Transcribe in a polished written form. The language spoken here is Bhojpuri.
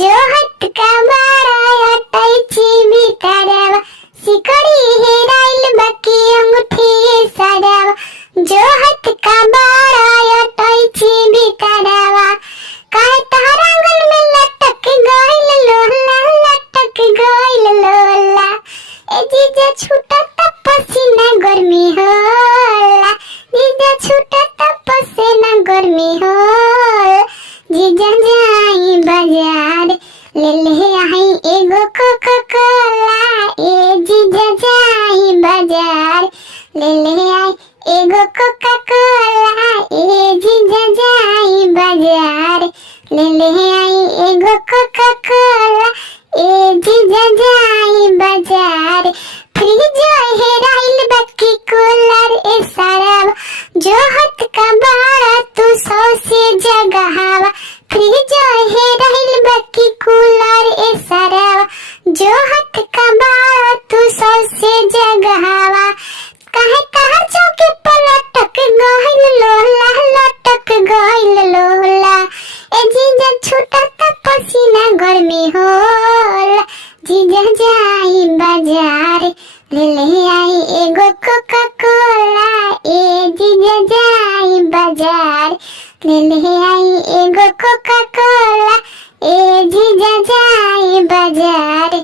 जो हट का बारा अटैची बितारवा सिकड़ी हेराइल बाकी अंगूठी सारावा जो हट का बारा अटैची बितारवा काहे तहरा आंगन में लटक गइल लोला ए जीजा छूटत पसीना गर्मी होला जीजा छूटत पसीना गर्मी होला जीजा जाई बाजार ले आई एगो कोका कोला ए जीजा जाई बाजार ले आई एगो कोका कोला ए जीजा जाई बाजार ले आई एगो कोका कोला ए जीजा जाई बाजार फ्रिज हेराइल बाकी कूलर ए सारा जो हट का बारा तू 100 से जगहावा फ्रिज हेराइल बाकी कूलर ए सारा जो हट का बारा तू 100 से जगहावा काहे तहर चौके पर लटक गइल लोला ए जीजा छूटत पसीना गर्मी होला जीजा जाई बाजार ले आई एगो कोका कोला ए जीजा जाई बाजार ले आई एगो कोका कोला ए जीजा जाई बाजार।